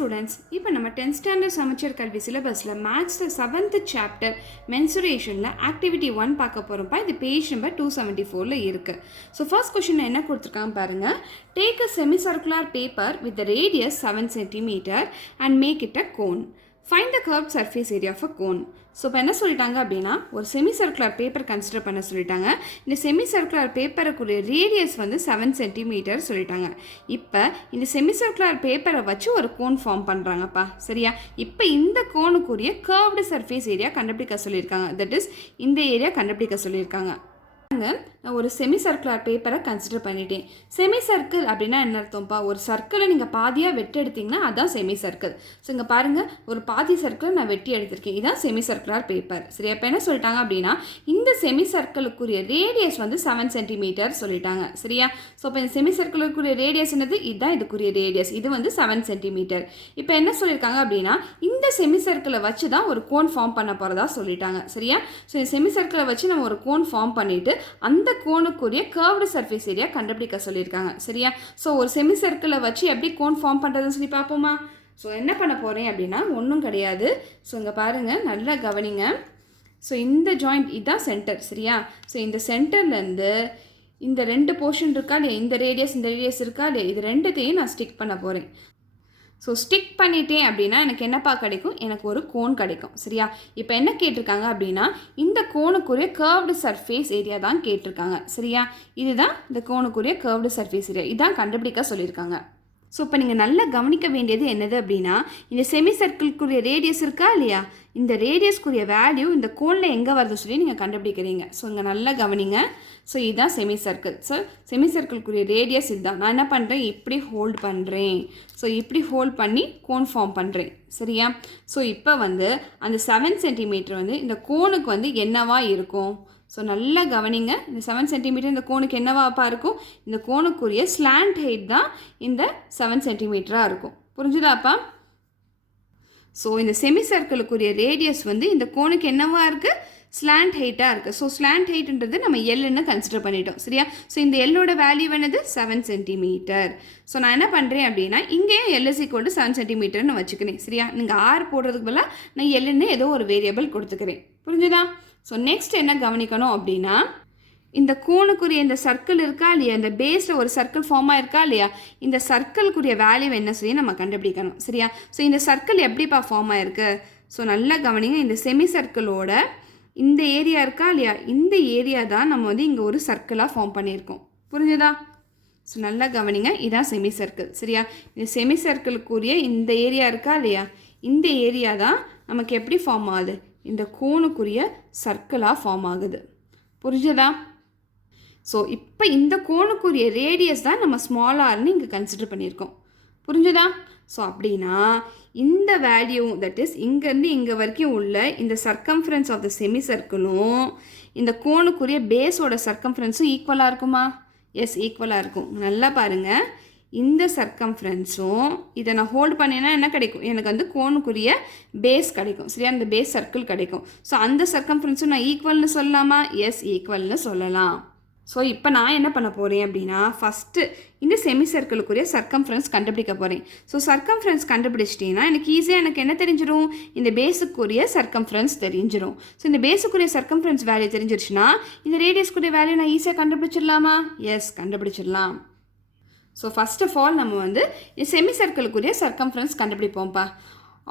Students, இப்போ நம்ம 10th standard சமச்சீர் கல்வி சிலபஸில் மேத்ஸில் 7th சாப்டர் மென்சுரேஷனில் ஆக்டிவிட்டி 1 பார்க்க போகிறோம்ப்பா. இது பேஜ் நம்பர் 274 இருக்குது. ஸோ ஃபர்ஸ்ட் கொஷின் என்ன கொடுத்துருக்காங்க பாருங்கள். Take a semi circular paper with the radius 7 cm and make it a cone. Find the curved surface area of a cone. So இப்போ என்ன சொல்லிட்டாங்க அப்படின்னா, ஒரு செமி சர்க்குலர் பேப்பர் கன்சிடர் பண்ண சொல்லிட்டாங்க. இந்த செமி சர்க்குலர் பேப்பருக்குரிய ரேடியஸ் வந்து 7 cm சொல்லிட்டாங்க. இப்போ இந்த செமி சர்க்குலர் பேப்பரை வச்சு ஒரு கோன் ஃபார்ம் பண்ணுறாங்கப்பா, சரியா? இப்போ இந்த கோனுக்குரிய கர்வ்டு சர்ஃபேஸ் ஏரியா கண்டுபிடிக்க சொல்லியிருக்காங்க. தட் இஸ் இந்த ஏரியா கண்டுபிடிக்க சொல்லியிருக்காங்க. நான் ஒரு செமி சர்க்குலர் பேப்பரை கன்சிடர் பண்ணிட்டேன். செமி சர்க்கிள் அப்படின்னா என்ன அர்த்தம்ப்பா? ஒரு சர்க்கிளை நீங்கள் பாதியாக வெட்டி எடுத்திங்கன்னா அதுதான் செமி சர்க்கிள். ஸோ இங்கே பாருங்கள், ஒரு பாதி சர்க்கிளை நான் வெட்டி எடுத்திருக்கேன். இதுதான் செமி சர்க்குலர் பேப்பர், சரியா? இப்போ என்ன சொல்லிட்டாங்க அப்படின்னா, இந்த செமி சர்க்கிளுக்குரிய ரேடியஸ் வந்து 7 cm சொல்லிட்டாங்க, சரியா? ஸோ இப்போ இந்த செமி சர்க்கிளுக்குரிய ரேடியஸ் என்னது? இதுதான் இதுக்குரிய ரேடியஸ், இது வந்து 7 cm. இப்போ என்ன சொல்லியிருக்காங்க அப்படின்னா, இந்த செமி சர்க்கிளை வச்சு தான் ஒரு கோன் ஃபார்ம் பண்ண போகிறதா சொல்லிட்டாங்க, சரியா? ஸோ இந்த செமி சர்க்கிளை வச்சு நம்ம ஒரு கோன் ஃபார்ம் பண்ணிவிட்டு அந்த கோனுக்குரிய கர்வ்டு சர்ஃபேஸ் ஏரியா கண்டுபிடிக்க சொல்லியிருக்காங்க, சரியா? ஸோ ஒரு செமி சர்க்கிளை வச்சு எப்படி கோன் ஃபார்ம் பண்ணுறதுன்னு சொல்லி பார்ப்போமா? ஸோ என்ன பண்ண போகிறேன் அப்படின்னா, ஒன்றும் கிடையாது. ஸோ இங்கே பாருங்கள், நல்லா கவனிங்க. ஸோ இந்த ஜாயிண்ட் இதுதான் சென்டர், சரியா? ஸோ இந்த சென்டர்லேருந்து இந்த ரெண்டு போர்ஷன் இருக்கா இல்லையா, இந்த ரேடியஸ் இருக்கா இல்லையா, இது ரெண்டுத்தையும் நான் ஸ்டிக் பண்ண போகிறேன். ஸோ ஸ்டிக் பண்ணிட்டேன் அப்படின்னா எனக்கு என்னப்பா கிடைக்கும்? எனக்கு ஒரு கோன் கிடைக்கும், சரியா? இப்போ என்ன கேட்டிருக்காங்க அப்படின்னா, இந்த கோனுக்குரிய கர்வ்டு சர்ஃபேஸ் ஏரியா தான் கேட்டிருக்காங்க, சரியா? இதுதான் இந்த கோனுக்குரிய கர்வ்டு சர்ஃபேஸ் ஏரியா, இதான் கண்டுபிடிக்க சொல்லியிருக்காங்க. ஸோ இப்போ நீங்கள் நல்லா கவனிக்க வேண்டியது என்னது அப்படின்னா, இந்த செமி சர்க்கிள்க்குரிய ரேடியஸ் இருக்கா இல்லையா, இந்த ரேடியஸ்க்குரிய வேல்யூ இந்த கோனில் எங்கே வருது சொல்லி நீங்கள் கண்டுபிடிக்கிறீங்க. ஸோ இங்கே நல்லா கவனிங்க. ஸோ இதுதான் செமி சர்க்கிள். ஸோ செமி சர்க்கிள்க்குரிய ரேடியஸ் இதுதான். நான் என்ன பண்ணுறேன், இப்படி ஹோல்ட் பண்ணுறேன். ஸோ இப்படி ஹோல்ட் பண்ணி கோன் ஃபார்ம் பண்ணுறேன், சரியா? ஸோ இப்போ வந்து அந்த 7 cm வந்து இந்த கோனுக்கு வந்து என்னவா இருக்கும்? ஸோ நல்லா கவனிங்க. இந்த 7 cm இந்த கோனுக்கு என்னவாப்பா இருக்கும்? இந்த கோனுக்குரிய ஸ்லாண்ட் ஹைட் தான் இந்த 7 cm இருக்கும். புரிஞ்சுதாப்பா? ஸோ இந்த செமி சர்க்கிளுக்குரிய ரேடியஸ் வந்து இந்த கோனுக்கு என்னவா இருக்குது? ஸ்லாண்ட் ஹைட்டாக இருக்குது. ஸோ ஸ்லாண்ட் ஹைட்டுன்றது நம்ம எல்லுன்னு கன்சிடர் பண்ணிட்டோம், சரியா? ஸோ இந்த எல்லோட வேல்யூ என்னது? 7 cm. ஸோ நான் என்ன பண்ணுறேன் அப்படின்னா, இங்கேயே L is equal to 7 cm வச்சுக்கிறேன், சரியா? நீங்கள் ஆர் போடுறதுக்கு பதிலாக நான் எல்லுன்னு ஏதோ ஒரு வேரியபிள் கொடுத்துக்கிறேன். புரிஞ்சுதா? ஸோ நெக்ஸ்ட் என்ன கவனிக்கணும் அப்படின்னா, இந்த கோனுக்குரிய இந்த சர்க்கிள் இருக்கா இல்லையா, இந்த பேஸில் ஒரு சர்க்கிள் ஃபார்ம் ஆயிருக்கா இல்லையா, இந்த சர்க்கிளுக்குரிய வேல்யூ என்ன சொல்லி நம்ம கண்டுபிடிக்கணும், சரியா? ஸோ இந்த சர்க்கிள் எப்படிப்பா ஃபார்ம் ஆயிருக்கு? ஸோ நல்லா கவனிங்க. இந்த செமி சர்க்கிளோட இந்த ஏரியா இருக்கா இல்லையா, இந்த ஏரியா தான் நம்ம வந்து இங்கே ஒரு சர்க்கிளாக ஃபார்ம் பண்ணியிருக்கோம். புரிஞ்சுதா? ஸோ நல்லா கவனிங்க. இதான் செமி சர்க்கிள், சரியா? இந்த செமி சர்க்கிளுக்குரிய இந்த ஏரியா இருக்கா இல்லையா, இந்த ஏரியா தான் நமக்கு எப்படி ஃபார்ம் ஆகுது? இந்த கோனுக்குரிய சர்க்கிளாக ஃபார்ம் ஆகுது. புரிஞ்சுதா? ஸோ இப்போ இந்த கோனுக்குரிய ரேடியஸ் தான் நம்ம ஸ்மாலார்னு இங்கே கன்சிடர் பண்ணியிருக்கோம். புரிஞ்சுதா? ஸோ அப்படின்னா இந்த வேல்யூ, தட் இஸ் இங்கேருந்து இங்கே வரைக்கும் உள்ள இந்த சர்க்கம்ஃபரன்ஸ் ஆஃப் த செமி சர்க்கிளும் இந்த கோனுக்குரிய பேஸோட சர்க்கம்ஃபரன்ஸும் ஈக்குவலாக இருக்குமா? எஸ், ஈக்குவலாக இருக்கும். நல்லா பாருங்கள். இந்த சர்க்கம்ஃபரன்ஸும் இதை நான் ஹோல்ட் பண்ணினா என்ன கிடைக்கும்? எனக்கு வந்து கோனுக்குரிய பேஸ் கிடைக்கும், சரியா? அந்த பேஸ் சர்க்கிள் கிடைக்கும். ஸோ அந்த சர்க்கம்ஃபரன்ஸும் நான் ஈக்குவல்னு சொல்லலாமா? எஸ், ஈக்குவல்னு சொல்லலாம். ஸோ இப்போ நான் என்ன பண்ண போகிறேன் அப்படின்னா, ஃபஸ்ட்டு இந்த செமி சர்க்கிளுக்குரிய சர்க்கம்ஃபரன்ஸ் கண்டுபிடிக்க போகிறேன். ஸோ சர்க்கம்ஃபரன்ஸ் கண்டுபிடிச்சிட்டிங்கன்னா எனக்கு ஈஸியாக எனக்கு என்ன தெரிஞ்சிடும்? இந்த பேஸுக்குரிய சர்க்கம்ஃபரன்ஸ் தெரிஞ்சிடும். ஸோ இந்த பேஸுக்குரிய சர்க்கம்ஃபரன்ஸ் வேல்யூ தெரிஞ்சிருச்சுன்னா இந்த ரேடியஸ்க்குரிய வேல்யூ நான் ஈஸியாக கண்டுபிடிச்சிடலாமா? எஸ், கண்டுபிடிச்சிடலாம். ஸோ ஃபஸ்ட் ஆஃப் ஆல் நம்ம வந்து இந்த செமி சர்க்கிளுக்குரிய சர்க்கம்ஃபரன்ஸ் கண்டுபிடிப்போம்ப்பா.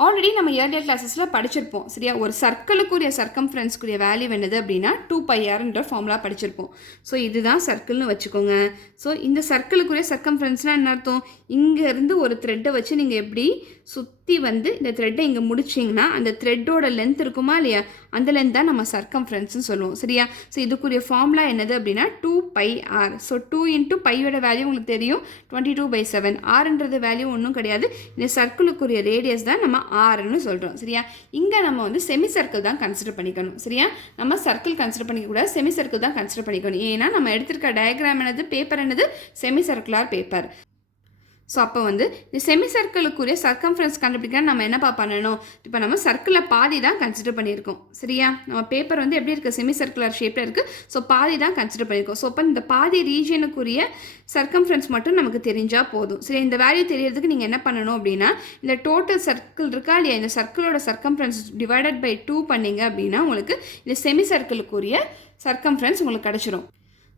ஆல்ரெடி நம்ம இயர்லியர் கிளாஸஸில் படிச்சிருப்போம், சரியா? ஒரு சர்க்கிளுக்குரிய சர்க்கம்ஃபரன்ஸ்க்குரிய வேல்யூ என்னது அப்படின்னா 2πrன்ற ஃபார்முலா படிச்சிருப்போம். ஸோ இதுதான் சர்க்கிள்னு வச்சுக்கோங்க. ஸோ இந்த சர்க்கிளுக்குரிய சர்க்கம்ஃபரன்ஸ்னால் என்ன அர்த்தம்? இங்கேருந்து ஒரு த்ரெட்டை வச்சு நீங்கள் எப்படி சுற்றி வந்து இந்த த்ரெட்டை இங்கே முடிச்சிங்கன்னா அந்த த்ரெட்டோட லென்த் இருக்குமா இல்லையா, அந்த லென்த் தான் நம்ம சர்க்கம்ஃபரன்ஸ்னு சொல்லுவோம், சரியா? ஸோ இதுக்குரிய ஃபார்முலா என்னது அப்படின்னா 2πr. ஸோ 2 × பையோட வேல்யூ உங்களுக்கு தெரியும், 22/7. ஆர்ன்றது வேல்யூ ஒன்றும் கிடையாது, இந்த சர்க்கிளுக்குரிய ரேடியஸ் தான் நம்ம ஆர்ன்னு சொல்கிறோம், சரியா? இங்கே நம்ம வந்து செமி சர்க்கிள் தான் கன்சிடர் பண்ணிக்கணும், சரியா? நம்ம சர்க்கிள் கன்சிடர் பண்ணிக்கக்கூடாது, செமி சர்க்கிள் தான் கன்சிடர் பண்ணிக்கணும். ஏன்னா நம்ம எடுத்திருக்க டயக்ராம் என்னது, பேப்பர் என்னது, செமி சர்க்குலர் பேப்பர். ஸோ அப்போ வந்து இந்த செமி சர்க்கிளுக்குரிய சர்க்கம்ஃபரன்ஸ் கண்டுபிடிக்க நம்ம என்னப்பா பண்ணணும்? இப்போ நம்ம சர்க்கிளில் பாதி தான் கன்சிடர் பண்ணியிருக்கோம். சரியா? நம்ம பேப்பர் வந்து எப்படி இருக்குது? செமி சர்க்குலர் ஷேப்பில் இருக்குது. ஸோ பாதி தான் கன்சிடர் பண்ணியிருக்கோம். ஸோ அப்போ இந்த பாதி ரீஜனுக்குரிய சர்க்கம்ஃபரன்ஸ் மட்டும் நமக்கு தெரிஞ்சால் போதும். சரி, இந்த வேல்யூ தெரியறதுக்கு நீங்கள் என்ன பண்ணணும் அப்படின்னா, இந்த டோட்டல் சர்க்கிள் இருக்கா இல்லையா, இந்த சர்க்கிளோட சர்க்கம்ஃபரன்ஸ் டிவைடட் பை 2 பண்ணிங்க அப்படின்னா உங்களுக்கு இந்த செமி சர்க்கிளுக்குரிய சர்க்கம்ஃபரன்ஸ் உங்களுக்கு கிடச்சிரும்.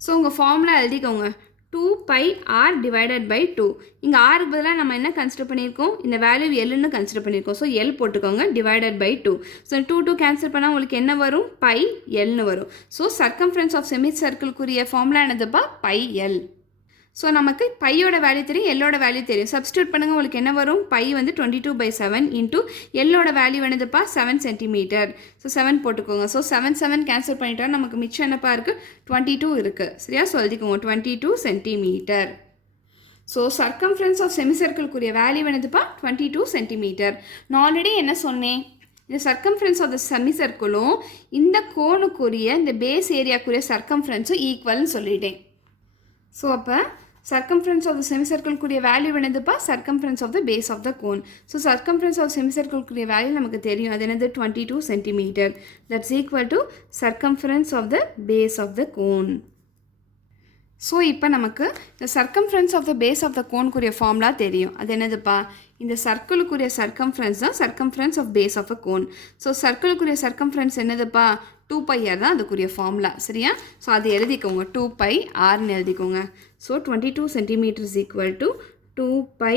ஸோ உங்கள் ஃபார்முலா எழுதிக்கோங்க. 2πr divided by 2. இங்கே ஆருக்கு பதிலாக நம்ம என்ன கன்சிடர் பண்ணியிருக்கோம்? இந்த வேல்யூ எல்லுன்னு கன்சிடர் பண்ணியிருக்கோம். ஸோ எல் போட்டுக்கோங்க, டிவைடட் பை 2. ஸோ 2 கேன்சல் பண்ணால் உங்களுக்கு என்ன வரும்? பை எல்னு வரும். ஸோ சர்க்கம்ஃபரன்ஸ் ஆஃப் செமி சர்க்கிளுக்குரிய ஃபார்முலா என்னதுப்பா? Pi L. ஸோ நமக்கு பையோட வேல்யூ தெரியும், எல்லோட வேல்யூ தெரியும். சப்ஸ்டியூட் பண்ணுங்கள், உங்களுக்கு என்ன வரும்? பை வந்து 22/7 இன்ட்டு எல்லோட வேல்யூ என்னதுப்பா? 7 சென்டிமீட்டர். ஸோ 7 போட்டுக்கோங்க. ஸோ 7 கேன்சல் பண்ணிட்டா நமக்கு மிச்சம் என்னப்பா இருக்குது? 22 இருக்குது. சரியா? ஸோ எழுதிக்கோங்க 22 centimetre. So circumference of semi சர்க்கிளுக்குரிய வேல்யூ என்னதுப்பா? 22 சென்டிமீட்டர். நான் ஆல்ரெடி என்ன சொன்னேன்? இந்த சர்க்கம்ஃபரன்ஸ் ஆஃப் த செமி சர்க்கிளும் இந்த கோனுக்குரிய இந்த பேஸ் ஏரியாக்குரிய சர்க்கம்ஃபரன்ஸும் ஈக்குவல்னு சொல்லிட்டேன். ஸோ அப்போ circumference of the semicircle கூடிய வேல்யூ என்னதுப்பா? circumference of the base of the cone. So circumference of semicircle கூடிய வேல்யூ நமக்கு தெரியும். அது என்னது? 22 centimetre. That's equal to circumference of the base of the cone. So இப்போ நமக்கு இந்த circumference of the base of the cone கூடிய formula தெரியும். அது என்னதுப்பா? இந்த சர்க்கிளுக்குரிய சர்க்கம்ஃபரன்ஸ் தான் circumference of base of a cone. So சர்க்கிளுக்குரிய சர்க்கம்ஃபரன்ஸ் என்னதுப்பா? 2πr தான் அதுக்குரிய ஃபார்முலா. சரியா? ஸோ அது எழுதிக்கோங்க, 2πrன்னு எழுதிக்கோங்க. So 22 centimetre is equal to 2πr.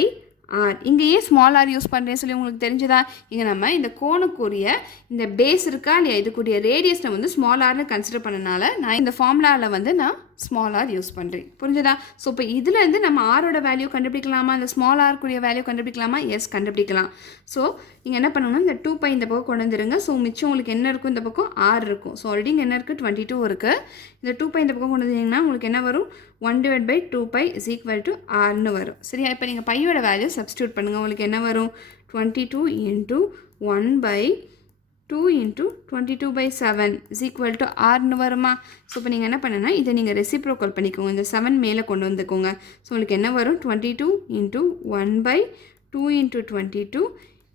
இங்கே ஏன் ஸ்மால் ஆர் யூஸ் பண்ணுறேன்னு சொல்லி உங்களுக்கு தெரிஞ்சதா? இங்கே நம்ம இந்த கோனுக்குரிய இந்த பேஸ் இருக்கா இல்லையா, இதுக்குரிய ரேடியஸ் நம்ம வந்து ஸ்மால் ஆர்னு கன்சிடர் பண்ணனால நான் இந்த ஃபார்முலாவில் வந்து நான் ஸ்மால் ஆர் யூஸ் பண்ணுறேன். புரிஞ்சுதா? ஸோ இப்போ இதுலேருந்து நம்ம ஆரோட வேல்யூ கண்டுபிடிக்கலாமா? இந்த ஸ்மால் ஆர்க்குரிய வேல்யூ கண்டுபிடிக்கலாமா? எஸ், கண்டுபிடிக்கலாம். ஸோ நீங்கள் என்ன பண்ணணும்னா இந்த 2π இந்த பக்கம் கொண்டு வந்துருங்க. ஸோ மிச்சம் உங்களுக்கு என்ன இருக்கும்? இந்த பக்கம் ஆர் இருக்கும். ஸோ ஆல்ரெடி இங்கே என்ன இருக்குது? 22 இருக்குது. இந்த 2π இந்த பக்கம் கொண்டு வந்தீங்கன்னா உங்களுக்கு என்ன வரும்? 1/2π இஸ் ஈக்குவல் டு ஆர்னு வரும். சரியா? இப்போ நீங்கள் பையோட வேல்யூ சப்ஸ்டியூட் பண்ணுங்கள். உங்களுக்கு என்ன வரும்? 22 × 1/2 × 22/7 இஸ் ஈக்குவல் டு ஆர்னு வருமா? ஸோ இப்போ நீங்கள் என்ன பண்ணுன்னா இதை நீங்கள் ரெசிப்ரோக்கல் பண்ணிக்கோங்க. இந்த 7 மேலே கொண்டு வந்துக்கோங்க. ஸோ உங்களுக்கு என்ன வரும்? 22 × 1/2 × 22.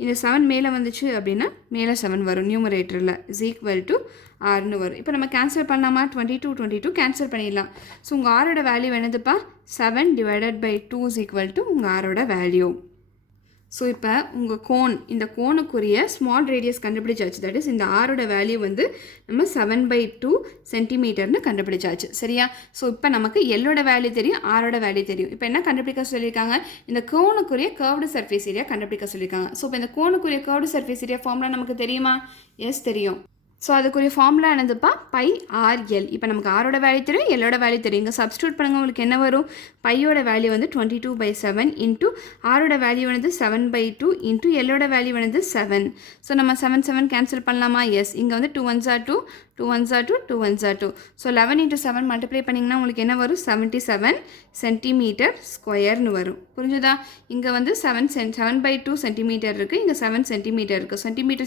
இந்த 7 மேலே வந்துச்சு அப்படின்னா மேலே 7 வரும் நியூமரேட்டரில். இஸ் ஈக்குவல் டு ஆர்னு வரும். இப்போ நம்ம கேன்சல் பண்ணலாமா? 22 கேன்சல் பண்ணிடலாம். ஸோ உங்கள் ஆரோட வேல்யூ என்னதுப்பா? 7 divided by 2 is equal to உங்கள் ஆரோட வேல்யூ. ஸோ இப்போ உங்கள் கோன், இந்த கோனுக்குரிய ஸ்மால் ரேடியஸ் கண்டுபிடிச்சாச்சு. தட் இஸ் இந்த ஆரோட வேல்யூ வந்து நம்ம 7/2 சென்டிமீட்டர்னு கண்டுபிடிச்சாச்சு. சரியா? ஸோ இப்போ நமக்கு எல்லோட வேல்யூ தெரியும், ஆரோட வேல்யூ தெரியும். இப்போ என்ன கண்டுபிடிக்க சொல்லியிருக்காங்க? இந்த கோனுக்குரிய கர்வ்டு சர்ஃபேஸ் ஏரியா கண்டுபிடிக்க சொல்லியிருக்காங்க. ஸோ இப்போ இந்த கோனுக்குரிய கர்வ்டு சர்ஃபேஸ் ஏரியா ஃபார்முலா நமக்கு தெரியுமா? எஸ், தெரியும். ஸோ அதுக்குரிய ஃபார்முலா என்னதுப்பா? πrl. இப்போ நமக்கு ஆரோட வேல்யூ தெரியும், எல்லோட வேல்யூ தெரியும். இங்கே சப்ஸ்டியூட் பண்ணுங்கள், உங்களுக்கு என்ன வரும்? பையோட வேல்யூ வந்து 22/7 இன்ட்டு ஆரோட வேல்யூ வந்து 7/2 இன்ட்டு எல்லோட வேல்யூ வந்து 7. ஸோ நம்ம 7 கேன்சல் பண்ணலாமா? எஸ். இங்கே வந்து 2 1s are 2, 2 1s are 2, 2 1s are 2. So 11 × 7 multiply பண்ணிங்கன்னா உங்களுக்கு என்ன வரும்? 77 சென்டிமீட்டர் ஸ்கொயர்னு வரும். புரிஞ்சுதா? இங்கே வந்து 7/2 சென்டிமீட்டர் இருக்குது, இங்கே 7 சென்டிமீட்டர் இருக்குது.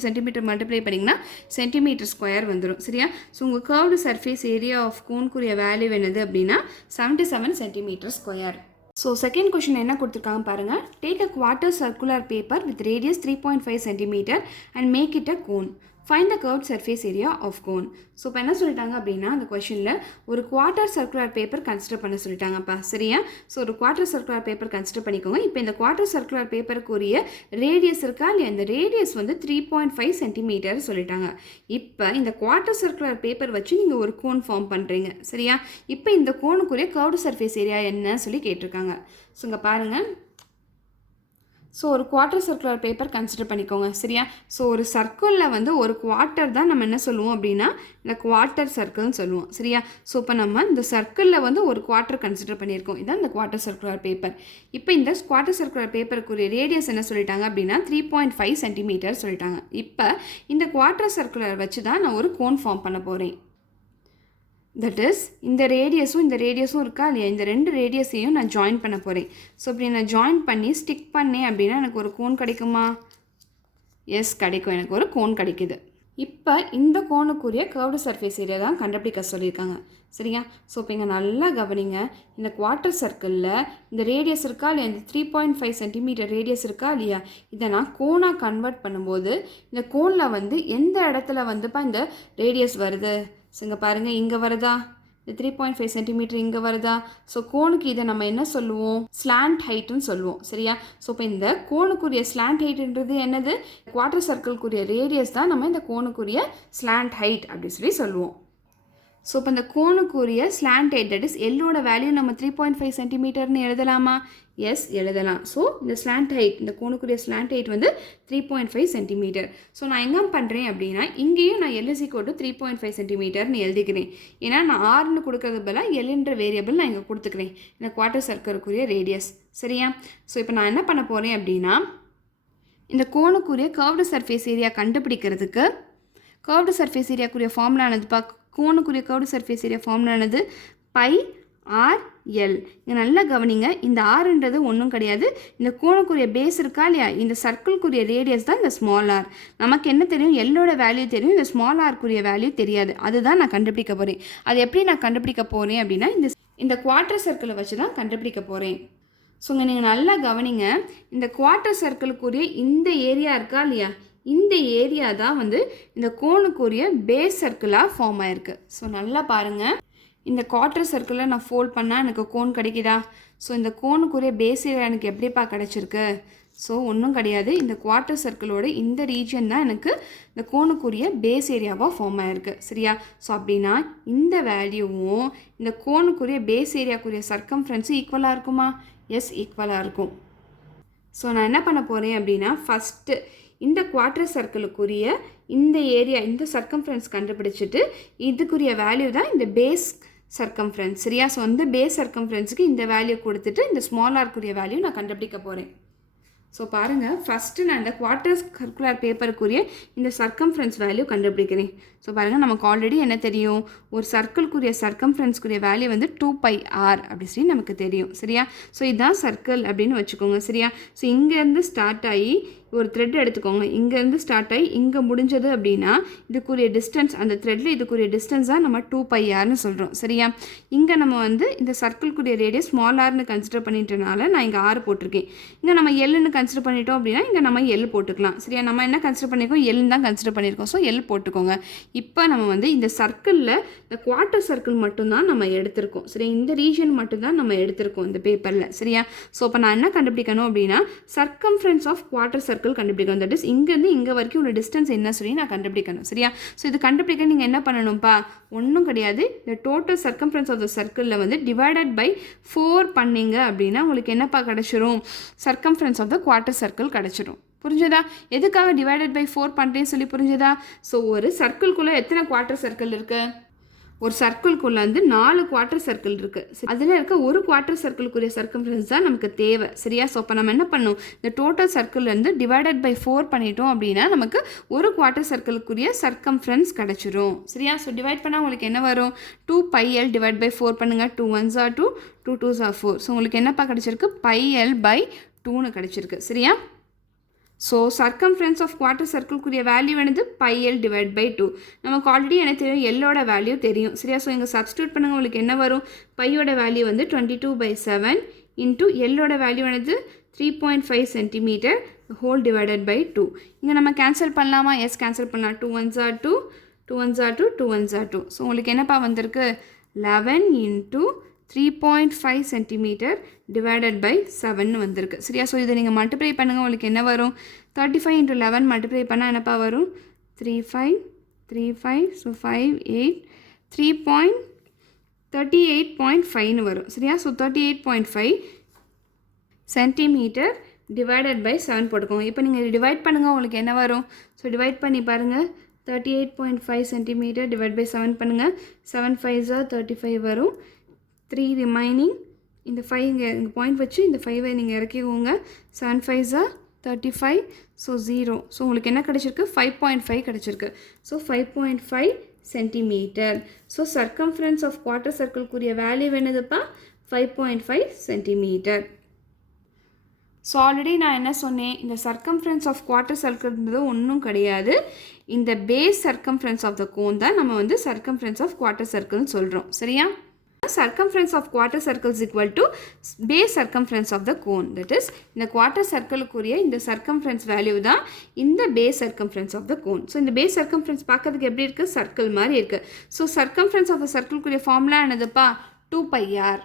சென்டிமீட்டர் மல்டிப்ளை பண்ணிங்கன்னா சென்டிமீட்டர் ஸ்கொயர் வந்துடும். சரியா? ஸோ உங்கள் கர்வ்டு சர்ஃபேஸ் ஏரியா ஆஃப் கோனுக்குரிய வேல்யூ என்னது அப்படின்னா 77 centimetre square. So second question என்ன கொடுத்துருக்காங்க பாருங்கள். Take a quarter circular paper with radius 3.5 centimetre and make it a cone. Find the curved surface area of cone. So இப்போ என்ன சொல்லிட்டாங்க அப்படின்னா அந்த கொஷனில் ஒரு குவார்ட்டர் சர்க்குலர் பேப்பர் கன்சிடர் பண்ண சொல்லிட்டாங்கப்பா. சரியா? ஸோ ஒரு குவார்ட்டர் சர்க்குலர் பேப்பர் கன்சிடர் பண்ணிக்கோங்க. இப்போ இந்த குவார்ட்டர் சர்க்குலர் பேப்பருக்குரிய ரேடியஸ் இருக்கா இல்லையா, இந்த ரேடியஸ் வந்து 3.5 சென்டிமீட்டர் சொல்லிட்டாங்க. இப்போ இந்த குவார்ட்டர் சர்க்குலர் பேப்பர் வச்சு நீங்கள் ஒரு கோன் ஃபார்ம் பண்ணுறீங்க. சரியா? இப்போ இந்த கோனுக்குரிய கர்வ்டு சர்ஃபேஸ் ஏரியா என்ன சொல்லி கேட்டிருக்காங்க. ஸோ இங்கே பாருங்கள். ஸோ ஒரு குவார்ட்டர் சர்க்குலர் பேப்பர் கன்சிடர் பண்ணிக்கோங்க. சரியா? ஸோ ஒரு சர்க்கிளில் வந்து ஒரு குவார்ட்டர் தான் நம்ம என்ன சொல்லுவோம் அப்படின்னா இந்த குவார்ட்டர் சர்க்கிள்னு சொல்லுவோம். சரியா? ஸோ இப்போ நம்ம இந்த சர்க்கிளில் வந்து ஒரு குவார்ட்டர் கன்சிடர் பண்ணியிருக்கோம். இதான் இந்த குவார்ட்டர் சர்க்குலர் பேப்பர். இப்போ இந்த குவார்ட்டர் சர்க்குலர் பேப்பருக்குரிய ரேடியஸ் என்ன சொல்லிட்டாங்க அப்படின்னா 3.5 சென்டிமீட்டர் சொல்லிட்டாங்க. இப்போ இந்த குவார்ட்டர் சர்க்குலர் வச்சு தான் நான் ஒரு கோன் ஃபார்ம் பண்ண போகிறேன். தட் இஸ் இந்த ரேடியஸும் இருக்கா இல்லையா, இந்த 2 ரேடியஸையும் நான் ஜாயின் பண்ண போகிறேன். ஸோ இப்படி நான் ஜாயின் பண்ணி ஸ்டிக் பண்ணேன் அப்படின்னா எனக்கு ஒரு கோன் கிடைக்குமா? எஸ், கிடைக்கும். எனக்கு ஒரு கோன் கிடைக்குது. இப்போ இந்த கோனுக்குரிய கர்வ்டு சர்ஃபேஸ் ஏரியா தான் கண்டுபிடிக்க சொல்லியிருக்காங்க. சரியா? ஸோ இப்போ இங்கே நல்லா கவனிங்க. இந்த குவார்ட்டர் சர்க்கிளில் இந்த ரேடியஸ் இருக்கா இல்லையா, இந்த 3.5 சென்டிமீட்டர் ரேடியஸ் இருக்கா இல்லையா, இதை நான் கோனாக கன்வெர்ட் பண்ணும்போது இந்த கோனில் வந்து எந்த இடத்துல வந்துப்பா இந்த ரேடியஸ் வருது? ஸோ இங்கே பாருங்கள், இங்கே வருதா? இந்த 3.5 சென்டிமீட்டர் இங்கே வருதா? ஸோ கோனுக்கு இதை நம்ம என்ன சொல்லுவோம்? ஸ்லாண்ட் ஹைட்டுன்னு சொல்லுவோம். சரியா? ஸோ இப்போ இந்த கோனுக்குரிய ஸ்லாண்ட் ஹைட்டுன்றது என்னது? குவார்ட்டர் சர்க்கிள்க்குரிய ரேடியஸ் தான் நம்ம இந்த கோனுக்குரிய ஸ்லாண்ட் ஹைட் அப்படின்னு சொல்லி சொல்லுவோம். ஸோ இப்போ இந்த கோனுக்குரிய ஸ்லாண்ட் ஹைட், தட் இஸ் எல்லோட வேல்யூ நம்ம 3.5 சென்டிமீட்டர்னு எழுதலாமா? எஸ், எழுதலாம். ஸோ இந்த ஸ்லாண்ட் ஹைட், இந்த கோனுக்குரிய ஸ்லாண்ட் ஹைட் வந்து 3.5 சென்டிமீட்டர். ஸோ நான் என்ன பண்ணுறேன் அப்படின்னா, இங்கேயும் நான் L = 3.5 சென்டிமீட்டர்னு எழுதிக்கிறேன். ஏன்னா நான் ஆர்னு கொடுக்கறது பதிலாக எல்ன்ற வேரியபிள் நான் இங்கே கொடுத்துக்கிறேன், இந்த குவார்ட்டர் சர்க்கிளுக்குரிய ரேடியஸ். சரியா? ஸோ இப்போ நான் என்ன பண்ண போகிறேன் அப்படின்னா, இந்த கோனுக்குரிய கர்வ்டு சர்ஃபேஸ் ஏரியா கண்டுபிடிக்கிறதுக்கு கர்வ்டு சர்ஃபேஸ் ஏரியாக்குரிய ஃபார்முலானது கோனுக்குரிய கர்வ்டு சர்ஃபேஸ் ஏரியா ஃபார்முலானது πr/L. இங்கே நல்லா கவனிங்க, இந்த ஆர்ன்றது ஒன்றும் கிடையாது, இந்த கோனுக்குரிய பேஸ் இருக்கா இல்லையா, இந்த சர்க்கிள்க்குரிய ரேடியஸ் தான் இந்த ஸ்மால் ஆர். நமக்கு என்ன தெரியும்? எல்லோட வேல்யூ தெரியும், இந்த ஸ்மால் ஆர்க்குரிய வேல்யூ தெரியாது. அதுதான் நான் கண்டுபிடிக்க போகிறேன். அது எப்படி நான் கண்டுபிடிக்க போகிறேன் அப்படின்னா, இந்த குவார்ட்டர் சர்க்கிளை வச்சு தான் கண்டுபிடிக்க போகிறேன். ஸோ நீங்கள் நல்லா கவனிங்க, இந்த குவார்ட்டர் சர்க்கிளுக்குரிய இந்த ஏரியா இருக்கா இல்லையா, இந்த ஏரியா தான் வந்து இந்த கோனுக்குரிய பேஸ் சர்க்கிளாக ஃபார்ம் ஆயிருக்கு. ஸோ நல்லா பாருங்கள், இந்த குவார்ட்டர் சர்க்கிளை நான் ஃபோல்ட் பண்ணால் எனக்கு கோன் கிடைக்குதா? ஸோ இந்த கோனுக்குரிய பேஸ் ஏரியா எனக்கு எப்படிப்பா கிடச்சிருக்கு? ஸோ ஒன்றும் கிடையாது, இந்த குவார்ட்டர் சர்க்கிளோட இந்த ரீஜன் தான் எனக்கு இந்த கோனுக்குரிய பேஸ் ஏரியாவாக ஃபார்ம் ஆகிருக்கு. சரியா? ஸோ அப்படின்னா இந்த வேல்யூவும் இந்த கோனுக்குரிய பேஸ் ஏரியாக்குரிய சர்க்கம்ஃபரன்ஸும் ஈக்குவலாக இருக்குமா? எஸ், ஈக்குவலாக இருக்கும். ஸோ நான் என்ன பண்ண போகிறேன் அப்படின்னா, ஃபஸ்ட்டு இந்த குவார்ட்டர் சர்க்கிளுக்குரிய இந்த ஏரியா, இந்த சர்க்கம்ஃபரன்ஸ் கண்டுபிடிச்சிட்டு இதுக்குரிய வேல்யூ தான் இந்த பேஸ் சர்க்கம்ஃபரன்ஸ். சரியா? ஸோ அந்த பேஸ் சர்க்கம்ஃபரன்ஸுக்கு இந்த வேல்யூ கொடுத்துட்டு இந்த ஸ்மால் ஆர்க்குரிய வேல்யூ நான் கண்டுபிடிக்க போகிறேன். ஸோ பாருங்கள், ஃபஸ்ட்டு நான் இந்த குவார்ட்டர் சர்க்குலர் பேப்பருக்குரிய இந்த சர்க்கம்ஃபரன்ஸ் வேல்யூ கண்டுபிடிக்கிறேன். ஸோ பாருங்கள், நமக்கு ஆல்ரெடி என்ன தெரியும்? ஒரு சர்க்கிள்க்குரிய சர்க்கம்ஃபரன்ஸ்க்குரிய வேல்யூ வந்து 2πr அப்படி சொல்லி நமக்கு தெரியும். சரியா? ஸோ இதுதான் சர்க்கிள் அப்படின்னு வச்சுக்கோங்க. சரியா? ஸோ இங்கேருந்து ஸ்டார்ட் ஆகி ஒரு த்ரெட் எடுத்துக்கோங்க, இங்கேருந்து ஸ்டார்ட் ஆகி இங்கே முடிஞ்சது அப்படின்னா இதுக்குரிய டிஸ்டன்ஸ், அந்த த்ரெட்டில் இதுக்குரிய டிஸ்டன்ஸ் தான் நம்ம 2πrனு சொல்கிறோம். சரியா? இங்கே நம்ம வந்து இந்த சர்க்கிள்க்குரிய ரேடியஸ் ஸ்மால் ஆர்னு கன்சிடர் பண்ணிட்டனால நான் இங்கே ஆர் போட்டிருக்கேன். இங்கே நம்ம எல்லுன்னு கன்சிடர் பண்ணிட்டோம் அப்படின்னா இங்கே நம்ம எல் போட்டுக்கலாம். சரியா? நம்ம என்ன கன்சிடர் பண்ணியிருக்கோம்? எல்னு தான் கன்சிடர் பண்ணியிருக்கோம். ஸோ எல் போட்டுக்கோங்க. இப்போ நம்ம வந்து இந்த சர்க்கிளில் இந்த குவார்ட்டர் சர்க்கிள் மட்டும்தான் நம்ம எடுத்திருக்கோம். சரியா? இந்த ரீஜன் மட்டும்தான் நம்ம எடுத்திருக்கோம் இந்த பேப்பரில். சரியா? ஸோ இப்போ நான் என்ன கண்டுபிடிக்கணும் அப்படின்னா, சர்க்கம்ஃபரன்ஸ் ஆஃப் குவார்ட்டர் சர்க்கிள் கண்டுபிடிக்கணும். தட் இஸ் இங்கேருந்து இங்கே வரைக்கும் உள்ள டிஸ்டன்ஸ் என்ன சொல்லி நான் கண்டுபிடிக்கணும். சரியா? ஸோ இது கண்டுபிடிக்க நீங்கள் என்ன பண்ணணும்ப்பா? ஒன்றும் கிடையாது, இந்த டோட்டல் சர்க்கம்ஃபரன்ஸ் ஆஃப் த சர்க்கிளில் வந்து டிவைடட் பை 4 பண்ணிங்க அப்படின்னா உங்களுக்கு என்னப்பா கிடச்சிரும்? Circumference of the quarter circle கிடச்சிரும். புரிஞ்சதா? எதுக்காக டிவைடட் பை 4 பண்ணுறேன்னு சொல்லி புரிஞ்சதா? ஸோ ஒரு சர்க்கிள்குள்ளே எத்தனை குவார்ட்டர் சர்க்கிள் இருக்குது? ஒரு சர்க்கிள்குள்ளே வந்து 4 குவார்ட்டர் சர்க்கிள் இருக்குது. அதில் இருக்க ஒரு குவார்ட்டர் சர்க்கிளுக்குரிய சர்க்கம்ஃபரன்ஸ் தான் நமக்கு தேவை. சரியா? ஸோ அப்போ நம்ம என்ன பண்ணணும்? இந்த டோட்டல் சர்க்கிள்லேருந்து டிவைடட் பை 4 பண்ணிட்டோம் அப்படின்னா நமக்கு ஒரு குவார்ட்டர் சர்க்கிளுக்குரிய சர்க்கம்ஃபரன்ஸ் கிடச்சிரும். சரியா? ஸோ டிவைட் பண்ணால் உங்களுக்கு என்ன வரும்? 2πl டிவைட் பை 4 பண்ணுங்கள். 2 1s are 2, 2 2s are 4. So உங்களுக்கு என்னப்பா கிடச்சிருக்கு? πl/2ன்னு கிடச்சிருக்கு. சரியா? ஸோ சர்க்கம்ஃபரன்ஸ் ஆஃப் குவார்ட்டர் சர்க்கிள்க்குரிய வேல்யூ என்னது? πl divide by 2. நமக்கு ஆல்ரெடி என்ன தெரியும்? எல்லோட வேல்யூ தெரியும். சரியா? ஸோ இங்கே சப்ஸ்டியூட் பண்ணுங்கள், உங்களுக்கு என்ன வரும்? பையோட வேல்யூ வந்து 22/7 இன்ட்டு எல்லோட வேல்யூ என்னது? 3.5 சென்டிமீட்டர் ஹோல் டிவைடட் பை 2. இங்கே நம்ம கேன்சல் பண்ணலாமா? எஸ், கேன்சல் பண்ணலாம். 2 1s are 2, 2 1s are 2, 2 1s are 2. So உங்களுக்கு என்னப்பா வந்திருக்கு? 11 இன்ட்டு 3.5 சென்டிமீட்டர் டிவைடட் பை 7 வந்திருக்கு. சரியா? ஸோ இதை நீங்கள் மல்டிப்ளை பண்ணுங்கள், உங்களுக்கு என்ன வரும்? 35 × 11 மல்டிப்ளை பண்ணால் என்னப்பா வரும்? 35 35 ஸோ 5 8 38.5ன்னு வரும். சரியா? ஸோ 38.5 சென்டிமீட்டர் டிவைடட் பை 7 போட்டுக்கோங்க. இப்போ நீங்கள் டிவைட் பண்ணுங்கள், உங்களுக்கு என்ன வரும்? ஸோ டிவைட் பண்ணி பாருங்கள். 38.5 சென்டிமீட்டர் டிவைட் பை 7 பண்ணுங்கள். 7 5s are 35 வரும். 3 ரிமைனிங், இந்த 5 இங்கே பாயிண்ட் வச்சு இந்த 5ஐ நீங்கள் இறக்கிக்கோங்க. 7 5s are 35, ஸோ 0. ஸோ உங்களுக்கு என்ன கிடச்சிருக்கு? 5.5 கிடச்சிருக்கு. So 5.5 centimetre. So circumference of quarter சர்க்கிள்க்குரிய வேல்யூ என்னதுப்பா? 5.5 சென்டிமீட்டர். ஸோ ஆல்ரெடி நான் என்ன சொன்னேன், இந்த சர்க்கம்ஃபரன்ஸ் ஆஃப் குவார்ட்டர் சர்க்கிள்ன்றது ஒன்றும் கிடையாது. இந்த base circumference of the cone தான் நம்ம வந்து சர்க்கம்ஃபரன்ஸ் ஆஃப் குவார்ட்டர் சர்க்கிள்னு சொல்கிறோம். சரியா? Circumference of quarter circle is equal to base circumference of the cone. That is, இந்த quarter circle குரிய இந்த circumference value தான் இந்த base circumference of the cone. So, இந்த base circumference பார்க்கிறதுக்கு எப்படி இருக்கு? Circle மாதிரி இருக்கு. So, circumference of a circle குரிய formula என்னதுப்பா? 2πr.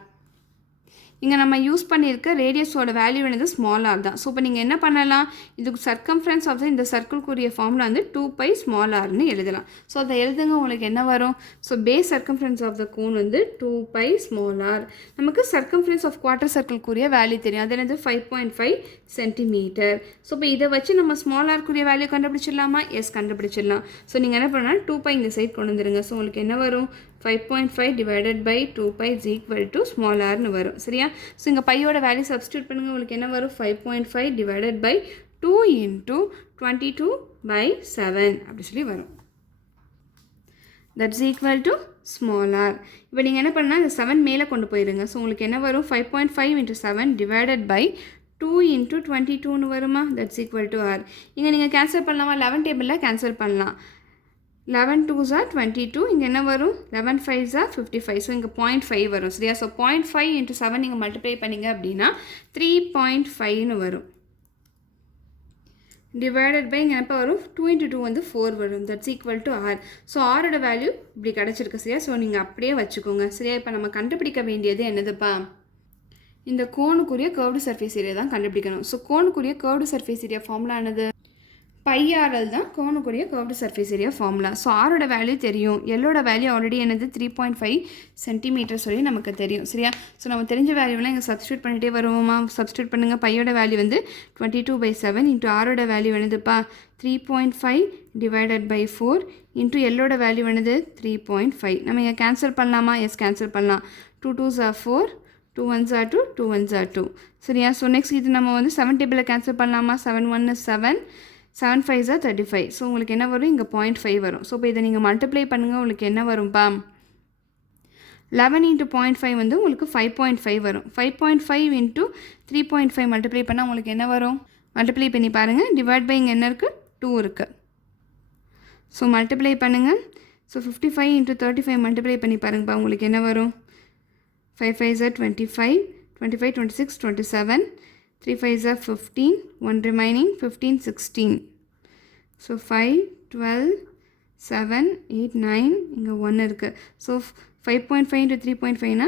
இங்கே நம்ம யூஸ் பண்ணியிருக்க ரேடியஸோட வேல்யூ என்னது? ஸ்மால் ஆர் தான். ஸோ இப்போ நீங்கள் என்ன பண்ணலாம், இதுக்கு சர்க்கம்ஃபரன்ஸ் ஆஃப் இந்த சர்க்கிள்க்குரிய ஃபார்முலா வந்து 2π ஸ்மால் ஆர்னு எழுதலாம். ஸோ அதை எழுதுங்க, உங்களுக்கு என்ன வரும்? So base circumference of the cone வந்து 2π ஸ்மால் ஆர். நமக்கு சர்க்கம்ஃபரன்ஸ் ஆஃப் குவார்ட்டர் சர்க்கிள்க்குரிய வேல்யூ தெரியும், அது என்னது? 5.5 சென்டிமீட்டர். ஸோ இப்போ இதை வச்சு நம்ம ஸ்மால் ஆர்க்குரிய வேல்யூ கண்டுபிடிச்சிடலாமா? எஸ், கண்டுபிடிச்சிடலாம். ஸோ நீங்கள் என்ன பண்ணால் 2π இந்த சைட் கொண்டு வந்துருங்க. ஸோ உங்களுக்கு என்ன வரும்? 5.5 divided by 2π is equal to small rன்னு வரும். சரியா? ஸோ இங்கே பையோட வேல்யூ சப்ஸ்டியூட் பண்ணுங்கள், உங்களுக்கு என்ன வரும்? 5.5 divided by 2 into 22/7 அப்படி சொல்லி வரும். That's equal to small r. இப்போ நீங்கள் என்ன பண்ணால் இந்த 7 மேலே கொண்டு போயிருங்க. ஸோ உங்களுக்கு என்ன வரும்? 5.5 into 7 divided by 2 into 22ன்னு வருமா? That's equal to r. இங்கே நீங்கள் கேன்சல் பண்ணலாமா? 11 டேபிளில் கேன்சல் பண்ணலாம். 11 2s are 22. இங்கே என்ன வரும்? 11 5s are 55. ஸோ இங்கே 0.5 வரும். சரியா? ஸோ 0.5 into 7 நீங்கள் மல்டிப்ளை பண்ணிங்க அப்படின்னா 3.5ன்னு வரும். டிவைடட் பை இங்கே எப்போ வரும்? 2 into 2 வந்து 4 வரும். That's equal to r. So ஆரோட வேல்யூ இப்படி கிடச்சிருக்கு. சரியா? ஸோ நீங்கள் அப்படியே வச்சுக்கோங்க. சரியா? இப்போ நம்ம கண்டுபிடிக்க வேண்டியது என்னதுப்பா? இந்த கோனுக்குரிய கர்வ்டு சர்ஃபேஸ் ஏரியா தான் கண்டுபிடிக்கணும். ஸோ கோனுக்குரிய கர்வ்டு சர்ஃபேஸ் ஏரியா ஃபார்முலா என்னது? பைஆர்எல் தான் கோனுக்குரிய curved surface area formula. So ஆரோட வேல்யூ தெரியும், எல்லோட வேல்யூ ஆல்ரெடி என்னது? 3.5 சென்டிமீட்டர் சொல்லி நமக்கு தெரியும். சரியா? ஸோ நம்ம தெரிஞ்ச வேல்யூலாம் இங்கே சப்ஸ்டியூட் பண்ணிகிட்டே வருவோமா? சப்ஸ்டியூட் பண்ணுங்கள். பையோட வேல்யூ வந்து 22/7 இன்ட்டு ஆரோட வேல்யூ என்னதுப்பா? 3.5 டிவைடட் பை 4 இன்ட்டு எல்லோட வேல்யூ என்னது? 3.5. நம்ம இங்கே கேன்சல் பண்ணலாமா? எஸ், கேன்சல் பண்ணலாம். 2 2s are 4, 2 1s are 2, 2 1s are 2. சரியா? ஸோ நெக்ஸ்ட் இது நம்ம வந்து 7 டேபிளில் கேன்சல் பண்ணலாமா? 7 1 is 7, 7 5s are 35. ஸோ உங்களுக்கு என்ன வரும்? இங்கே 0.5 வரும். ஸோ இப்போ இதை நீங்கள் மல்டிப்ளை பண்ணுங்கள், உங்களுக்கு என்ன வரும்பா? 11 into 0.5 வந்து உங்களுக்கு 5.5 வரும். 5.5 into 3.5 மல்டிப்ளை பண்ணால் உங்களுக்கு என்ன வரும்? மல்டிப்ளை பண்ணி பாருங்கள். டிவைட் பை இங்கே என்ன இருக்குது? 2 இருக்குது. ஸோ மல்டிப்ளை பண்ணுங்கள். ஸோ 55 into 35 மல்டிப்ளை பண்ணி பாருங்கப்பா, உங்களுக்கு என்ன வரும்? 5 5s are 25, 25 26 27, 3 5s are 15, 1 remaining, 15 16. So 5 12 7 8 9 இங்கே 1 இருக்குது. ஸோ 5.5 into 3.5னா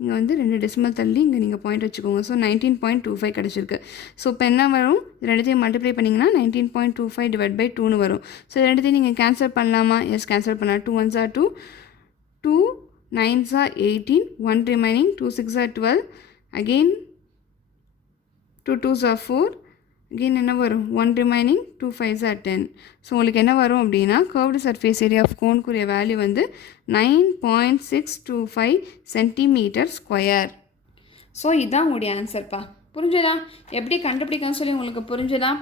இங்கே வந்து 2 டெசிமல் தள்ளி இங்கே நீங்கள் பாயிண்ட் வச்சுக்கோங்க. ஸோ 19.25 கிடச்சிருக்கு. ஸோ இப்போ என்ன வரும்? ரெண்டுத்தையும் மல்டிப்ளை பண்ணிங்கன்னா 19.25 டிவைட் பை 2ன்னு வரும். ஸோ ரெண்டுத்தையும் நீங்கள் கேன்சல் பண்ணலாமா? எஸ், கேன்சல் பண்ணலாம். 2 1s are 2, 2 9s are 18, 1 remaining, 2 6s are 12, again 2 2s are 4, again என்ன வரும்? 1 remaining, 2 5s are 10. ஸோ உங்களுக்கு என்ன வரும் அப்படின்னா கர்வ்டு சர்ஃபேஸ் ஏரியா ஆஃப் கோனுக்குரிய வேல்யூ வந்து 9.625 சென்டிமீட்டர் ஸ்கொயர். ஸோ இதுதான் உங்களுடைய ஆன்சர்ப்பா. புரிஞ்சதா? எப்படி கண்டுபிடிக்கணும்னு சொல்லி உங்களுக்கு புரிஞ்சதா?